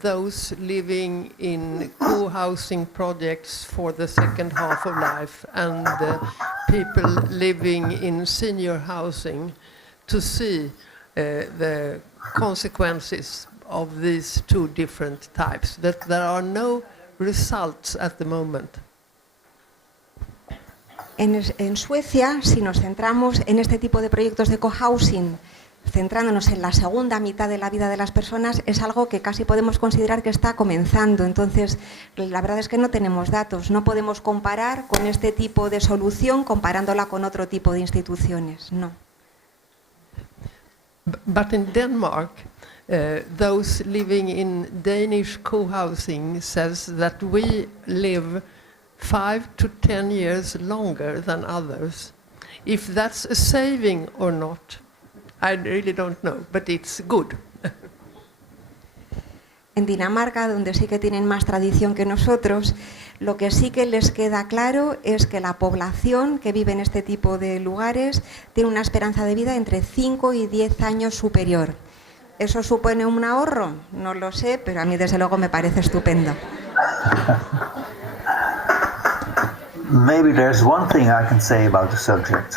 those living in co-housing projects for the second half of life and people living in senior housing to see the consequences of these two different types, that there are no results at the moment. En Suecia, si nos centramos en este tipo de proyectos de cohousing, centrándonos en la segunda mitad de la vida de las personas, es algo que casi podemos considerar que está comenzando. Entonces, la verdad es que no tenemos datos, no podemos comparar con este tipo de solución comparándola con otro tipo de instituciones, no. But in Denmark, those living in Danish co-housing says that we live 5 to 10 years longer than others. If that's a saving or not, I really don't know, but it's good. En Dinamarca, donde sí que tienen más tradición que nosotros, lo que sí que les queda claro es que la población que vive en este tipo de lugares tiene una esperanza de vida entre 5 y 10 años superior. ¿Eso supone un ahorro? No lo sé, pero a mí desde luego me parece estupendo. Maybe there's one thing I can say about the subject.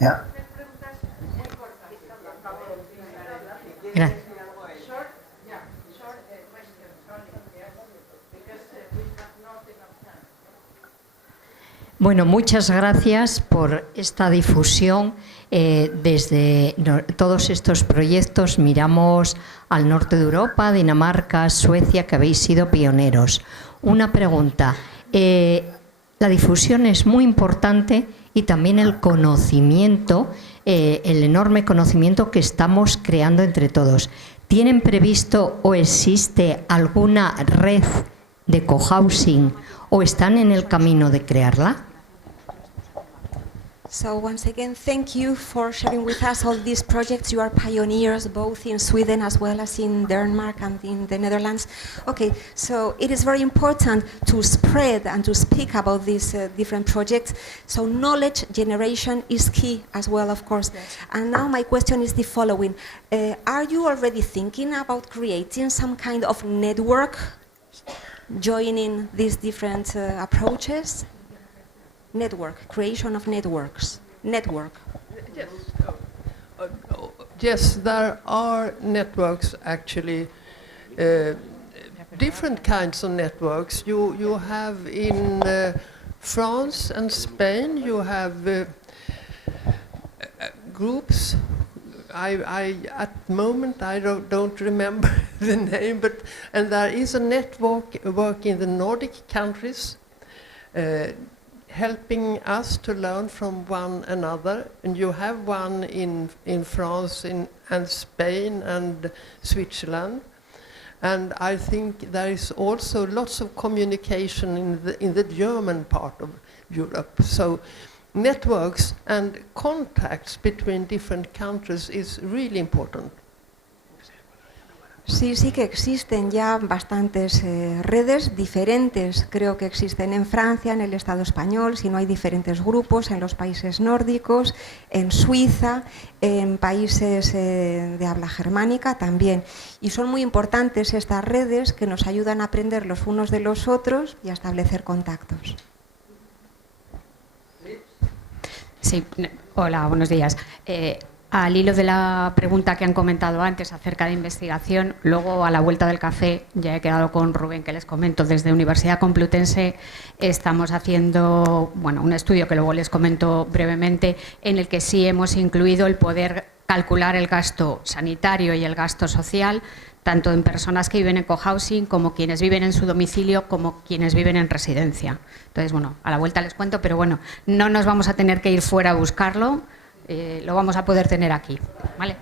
Yeah. Gracias. Bueno, muchas gracias por esta difusión. Desde todos estos proyectos miramos al norte de Europa, Dinamarca, Suecia, que habéis sido pioneros. Una pregunta. La difusión es muy importante y también el conocimiento, el enorme conocimiento que estamos creando entre todos. ¿Tienen previsto o existe alguna red de cohousing o están en el camino de crearla? So once again, thank you for sharing with us all these projects. You are pioneers both in Sweden as well as in Denmark and in the Netherlands. Okay, so it is very important to spread and to speak about these different projects. So knowledge generation is key as well, of course. And now my question is the following. Are you already thinking about creating some kind of network, joining these different approaches? Network, creation of networks, network. Yes. Yes, there are networks actually, different kinds of networks. You have in France and Spain, you have groups at the moment I don't remember the name, and there is a network work in the Nordic countries, helping us to learn from one another. And you have one in France and Spain and Switzerland. And I think there is also lots of communication in the German part of Europe. So networks and contacts between different countries is really important. Sí, sí que existen ya bastantes redes diferentes, creo que existen en Francia, en el Estado español, si no hay diferentes grupos, en los países nórdicos, en Suiza, en países de habla germánica también. Y son muy importantes estas redes que nos ayudan a aprender los unos de los otros y a establecer contactos. Sí, hola, buenos días. Al hilo de la pregunta que han comentado antes acerca de investigación, luego a la vuelta del café, ya he quedado con Rubén que les comento, desde Universidad Complutense estamos haciendo un estudio que luego les comento brevemente, en el que sí hemos incluido el poder calcular el gasto sanitario y el gasto social, tanto en personas que viven en cohousing como quienes viven en su domicilio como quienes viven en residencia. Entonces, a la vuelta les cuento, pero no nos vamos a tener que ir fuera a buscarlo. Lo vamos a poder tener aquí, ¿vale?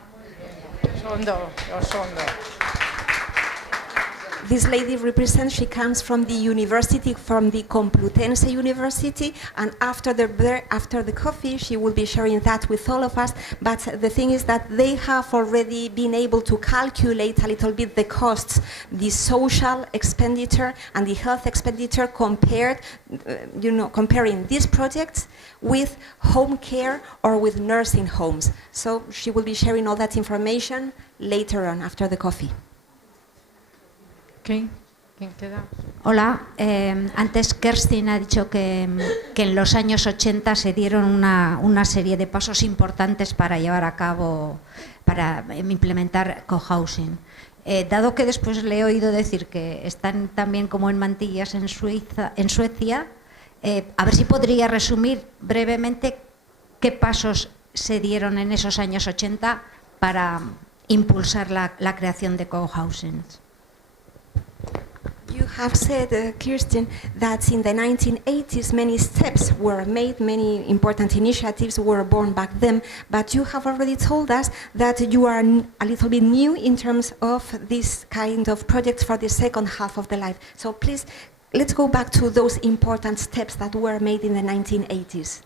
This lady represents, she comes from the university, from the Complutense University, and after the coffee she will be sharing that with all of us. But the thing is that they have already been able to calculate a little bit the costs, the social expenditure and the health expenditure compared, comparing these projects with home care or with nursing homes. So she will be sharing all that information later on after the coffee. Okay. ¿Quién queda? Hola, antes Kerstin ha dicho que en los años 80 se dieron una serie de pasos importantes para llevar a cabo, para implementar cohousing. Dado que después le he oído decir que están también como en mantillas en Suecia, a ver si podría resumir brevemente qué pasos se dieron en esos años 80 para impulsar la creación de cohousing. You have said, Kirsten, that in the 1980s many steps were made, many important initiatives were born back then, but you have already told us that you are a little bit new in terms of this kind of projects for the second half of the life. So please, let's go back to those important steps that were made in the 1980s.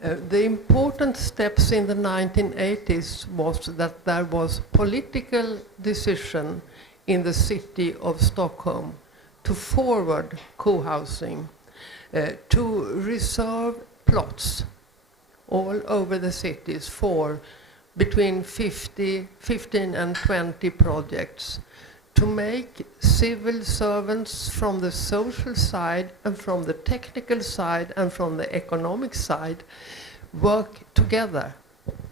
The important steps in the 1980s was that there was political decision in the city of Stockholm to forward co-housing, to reserve plots all over the cities for between 15 and 20 projects, to make civil servants from the social side and from the technical side and from the economic side work together,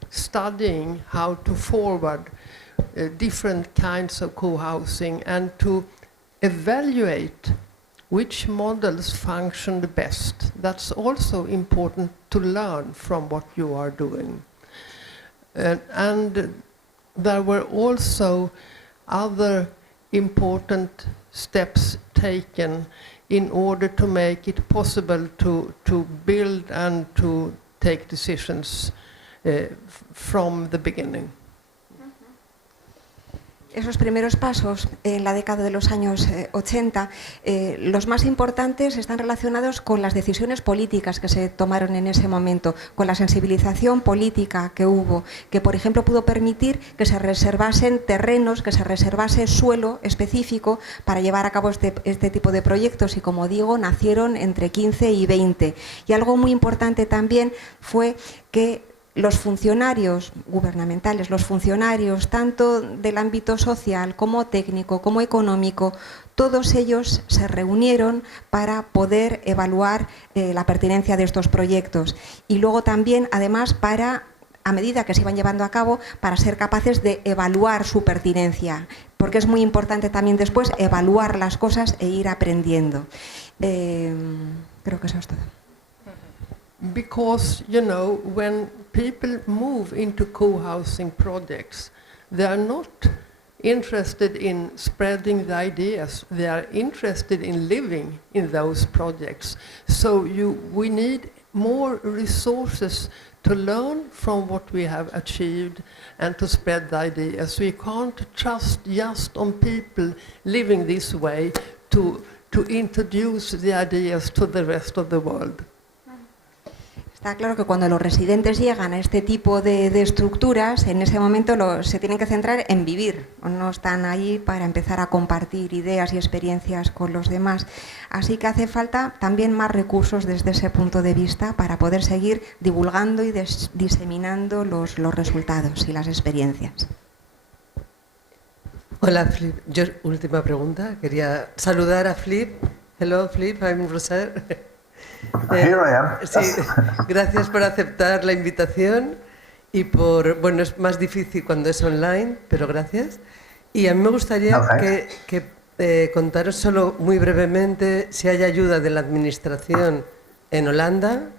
studying how to forward different kinds of co-housing and to evaluate which models function the best. That's also important to learn from what you are doing. And there were also other important steps taken in order to make it possible to build and to take decisions from the beginning. Esos primeros pasos en la década de los años 80, los más importantes están relacionados con las decisiones políticas que se tomaron en ese momento, con la sensibilización política que hubo, que por ejemplo pudo permitir que se reservasen terrenos, que se reservase suelo específico para llevar a cabo este tipo de proyectos y, como digo, nacieron entre 15 y 20. Y algo muy importante también fue que los funcionarios gubernamentales, los funcionarios tanto del ámbito social como técnico, como económico, todos ellos se reunieron para poder evaluar la pertinencia de estos proyectos y luego también, además, a medida que se iban llevando a cabo, para ser capaces de evaluar su pertinencia, porque es muy importante también después evaluar las cosas e ir aprendiendo. Creo que eso es todo. Because, you know, when people move into co-housing projects, they are not interested in spreading the ideas, they are interested in living in those projects. So we need more resources to learn from what we have achieved and to spread the ideas. We can't trust just on people living this way to introduce the ideas to the rest of the world. Está claro que cuando los residentes llegan a este tipo de estructuras, en ese momento se tienen que centrar en vivir, no están ahí para empezar a compartir ideas y experiencias con los demás. Así que hace falta también más recursos desde ese punto de vista para poder seguir divulgando y diseminando los resultados y las experiencias. Hola, Flip. Yo, última pregunta. Quería saludar a Flip. Hello, Flip. I'm Roser. Here I am. Sí, gracias por aceptar la invitación y por, bueno, es más difícil cuando es online, pero gracias. Y a mí me gustaría que contaros solo muy brevemente si hay ayuda de la administración en Holanda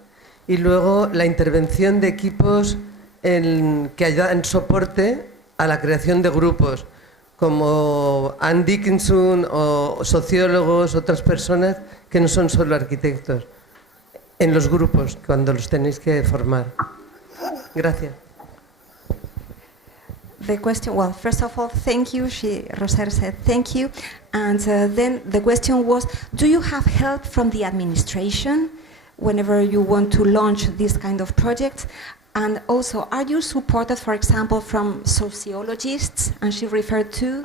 y luego la intervención de equipos que dan soporte a la creación de grupos, como Anne Dickinson o sociólogos, otras personas que no son solo arquitectos, en los grupos, cuando los tenéis que formar. Gracias. The question, well, first of all, thank you. Roser said thank you. And then the question was, do you have help from the administration whenever you want to launch this kind of project? And also, are you supported, for example, from sociologists? And she referred to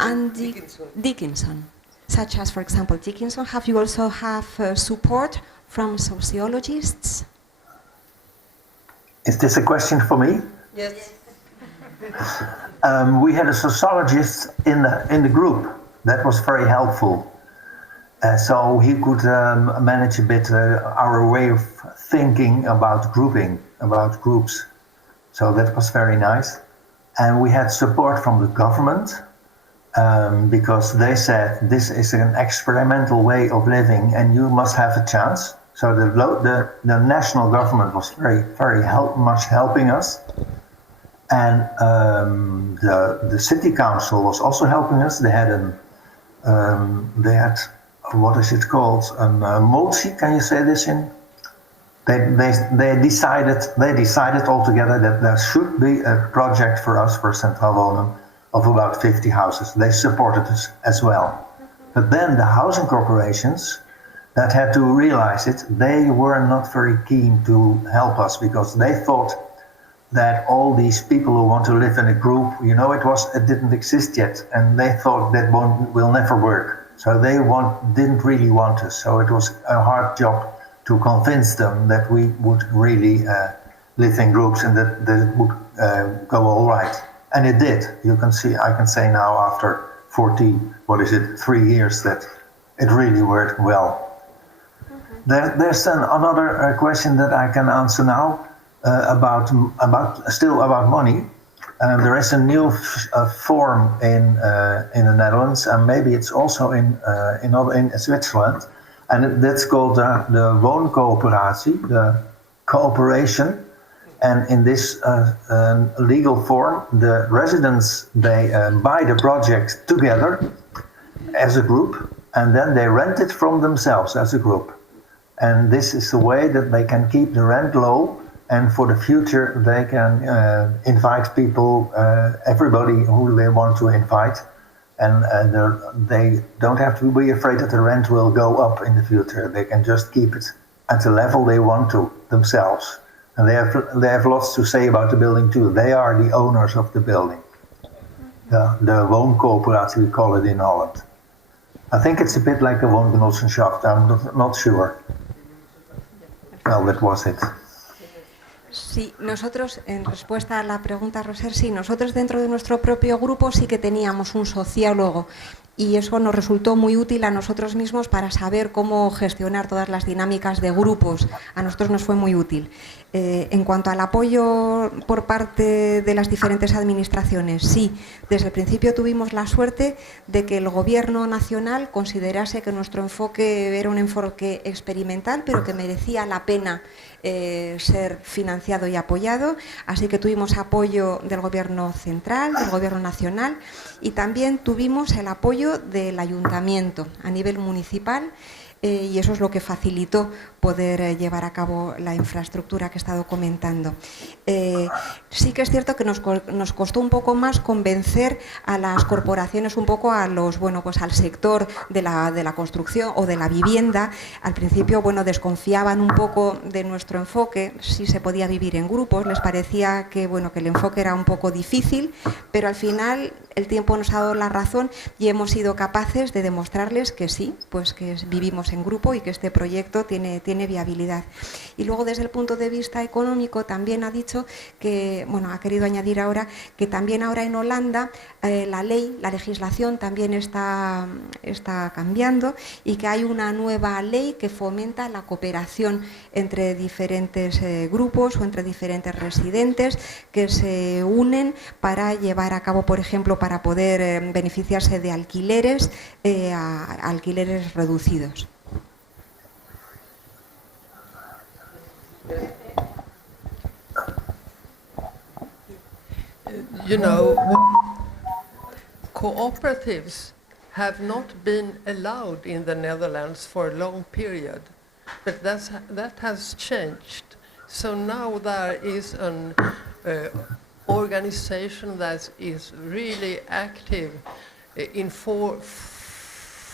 Anne Dickinson. Such as, for example, Dickinson. Have you also have support from sociologists? Is this a question for me? Yes. We had a sociologist in the group. That was very helpful. So he could manage a bit our way of thinking about grouping, about groups. So that was very nice. And we had support from the government. Because they said this is an experimental way of living and you must have a chance. So the national government was very much helping us, and the city council was also helping us. They had what is it called, a motie? Can you say this in? They decided altogether that there should be a project for us for Centraal Wonen of about 50 houses. They supported us as well. But then the housing corporations that had to realize it, they were not very keen to help us because they thought that all these people who want to live in a group, it didn't exist yet, and they thought that will never work. So they didn't really want us. So it was a hard job to convince them that we would really live in groups and that it would go all right. And it did. I can say now after 3 years that it really worked well. There's another question that I can answer now about money. There is a new form in the Netherlands, and maybe it's also in Switzerland, and that's called the wooncoöperatie, the cooperation. And in this legal form, the residents, they buy the project together as a group, and then they rent it from themselves as a group. And this is the way that they can keep the rent low, and for the future they can invite people, everybody who they want to invite, and they don't have to be afraid that the rent will go up in the future. They can just keep it at the level they want to themselves. And they have lots to say about the building too. They are the owners of the building. The wooncoöperatie, we call it in Holland. I think it's a bit like a woongenootschap. I'm not sure. Well, that was it. Sí, nosotros, en respuesta a la pregunta, Roser, sí, nosotros dentro de nuestro propio grupo sí que teníamos un sociólogo y eso nos resultó muy útil a nosotros mismos para saber cómo gestionar todas las dinámicas de grupos. A nosotros nos fue muy útil. En cuanto al apoyo por parte de las diferentes administraciones, sí, desde el principio tuvimos la suerte de que el Gobierno nacional considerase que nuestro enfoque era un enfoque experimental, pero que merecía la pena ser financiado y apoyado, así que tuvimos apoyo del Gobierno central, del Gobierno nacional, y también tuvimos el apoyo del Ayuntamiento a nivel municipal, y eso es lo que facilitó poder llevar a cabo la infraestructura que he estado comentando. Sí que es cierto que nos costó un poco más convencer a las corporaciones, un poco a los, bueno, pues al sector de la construcción o de la vivienda. Al principio, bueno, desconfiaban un poco de nuestro enfoque, si se podía vivir en grupos, les parecía que, bueno, que el enfoque era un poco difícil, pero al final el tiempo nos ha dado la razón y hemos sido capaces de demostrarles que sí, pues que vivimos en grupo y que este proyecto tiene viabilidad. Y luego, desde el punto de vista económico, también ha dicho que, bueno, ha querido añadir ahora que también ahora en Holanda la legislación también está cambiando y que hay una nueva ley que fomenta la cooperación entre diferentes grupos o entre diferentes residentes que se unen para llevar a cabo, por ejemplo, para poder beneficiarse de alquileres, alquileres reducidos. You know, cooperatives have not been allowed in the Netherlands for a long period, but that has changed. So now there is an organization that is really active in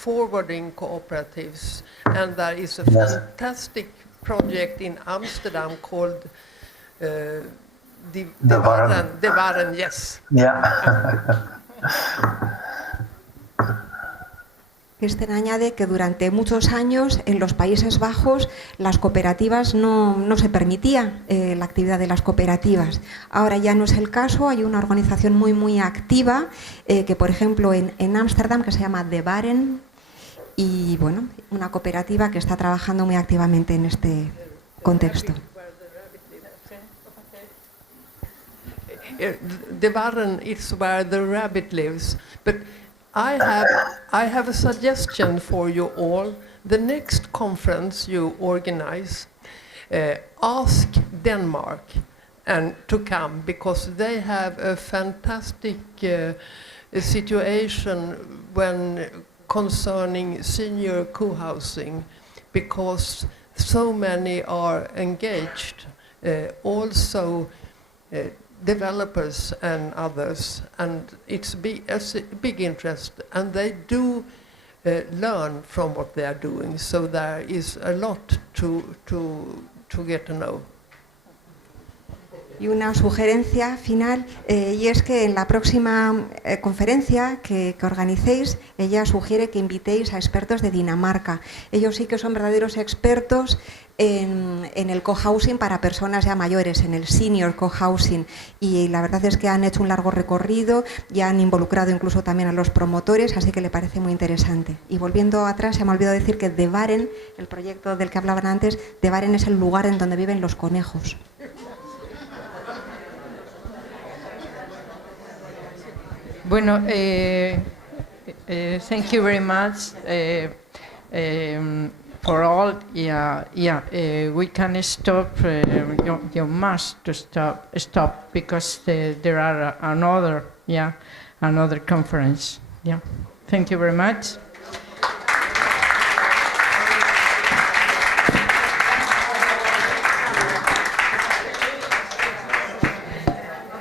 forwarding cooperatives, and there is a fantastic project in Amsterdam called De Waren, yes. Yeah. Este añade que durante muchos años en los Países Bajos las cooperativas no se permitía la actividad de las cooperativas. Ahora ya no es el caso, hay una organización muy activa que, por ejemplo, en Ámsterdam, que se llama De Waren, y bueno, una cooperativa que está trabajando muy activamente en este contexto. De Waren is where the rabbit lives, but I have a suggestion for you all. The next conference you organize, ask Denmark and to come, because they have a fantastic situation when concerning senior co-housing, because so many are engaged, also developers and others, and it's a big interest, and they do learn from what they are doing, so there is a lot to get to know. Y una sugerencia final, y es que en la próxima conferencia que organicéis, ella sugiere que invitéis a expertos de Dinamarca. Ellos sí que son verdaderos expertos en el cohousing para personas ya mayores, en el senior cohousing, y la verdad es que han hecho un largo recorrido y han involucrado incluso también a los promotores, así que le parece muy interesante. Y volviendo atrás, se me olvidó decir que De Waren, el proyecto del que hablaban antes, De Waren es el lugar en donde viven los conejos. Bueno, thank you very much for all. We can stop. You must stop because there are another conference. Yeah, thank you very much.